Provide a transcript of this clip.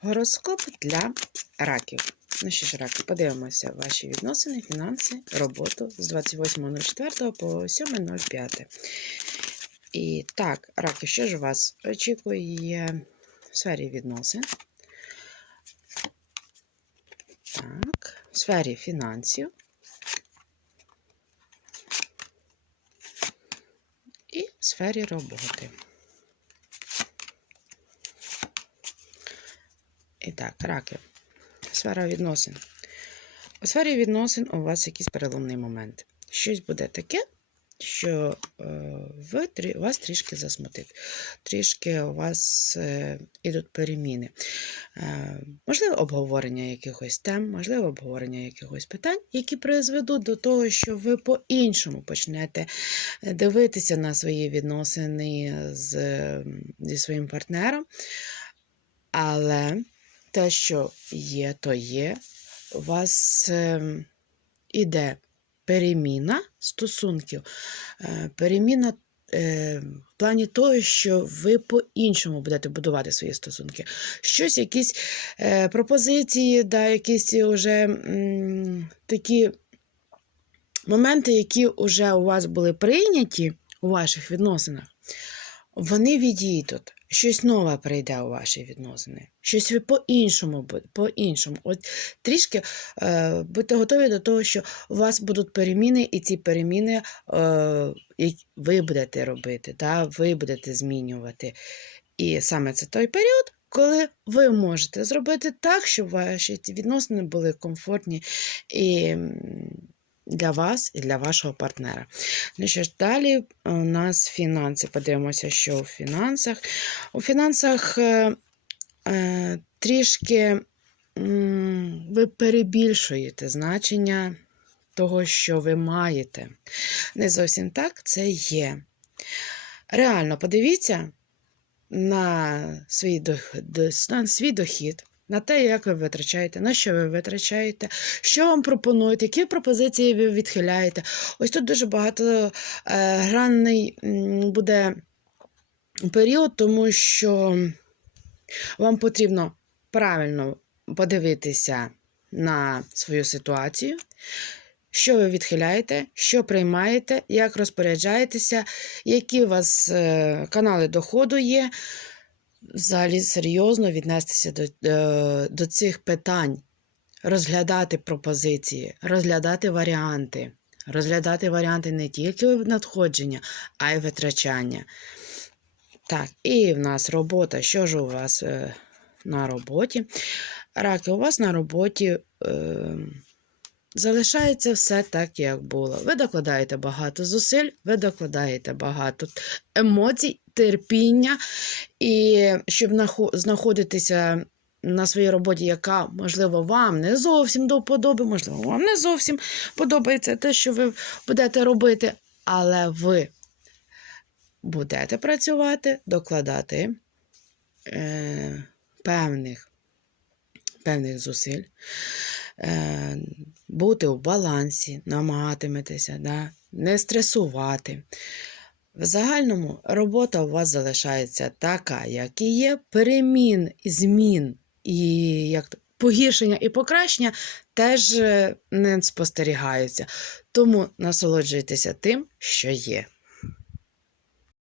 Гороскоп для раків. Ну що ж, раки, подивимося ваші відносини, фінанси, роботу з 28.04 по 7.05. І так, раки, що ж вас очікує в сфері відносин? Так, в сфері фінансів. І в сфері роботи. І так, раки. Сфера відносин. У сфері відносин у вас якийсь переломний момент. Щось буде таке, що е, ви, вас трішки засмутить. Трішки у вас е, ідуть переміни. Е, можливо, обговорення якихось тем, можливо, обговорення якихось питань, які призведуть до того, що ви по-іншому почнете е, дивитися на свої відносини з, зі своїм партнером. Але те, що є, то є. У вас іде переміна стосунків, е, переміна е, в плані того, що ви по-іншому будете будувати свої стосунки. Щось, якісь е, пропозиції, да, якісь уже м, такі моменти, які вже у вас були прийняті у ваших відносинах, вони відійдуть. Щось нове прийде у ваші відносини. Щось ви по-іншому по-іншому. От трішки е, будьте готові до того, що у вас будуть переміни, і ці переміни е, ви будете робити, да? ви будете змінювати. І саме це той період, коли ви можете зробити так, щоб ваші відносини були комфортні і для вас, і для вашого партнера. Ну що ж, далі у нас фінанси. Подивимося, що у фінансах. У фінансах е, е, трішки ви перебільшуєте значення того, що ви маєте. Не зовсім так це є. Реально, подивіться на свій, дох- дос- на свій дохід. На те, як ви витрачаєте, на що ви витрачаєте, що вам пропонують, які пропозиції ви відхиляєте. Ось тут дуже багато е, гранний буде період, тому що вам потрібно правильно подивитися на свою ситуацію, що ви відхиляєте, що приймаєте, як розпоряджаєтеся, які у вас е, канали доходу є. Взагалі серйозно віднестися до, е, до цих питань, розглядати пропозиції, розглядати варіанти, розглядати варіанти не тільки надходження, а й витрачання. Так, і в нас робота. Що ж у вас е, на роботі? Раки, у вас на роботі е, залишається все так, як було. Ви докладаєте багато зусиль, ви докладаєте багато емоцій, терпіння, і щоб знаходитися на своїй роботі, яка, можливо, вам не зовсім до вподоби, можливо, вам не зовсім подобається те, що ви будете робити, але ви будете працювати, докладати е, певних, певних зусиль, е, бути у балансі, намагатиметеся, да, не стресувати. В загальному робота у вас залишається така, як і є. Перемін, змін і як погіршення і покращення теж е, не спостерігаються. Тому насолоджуйтеся тим, що є.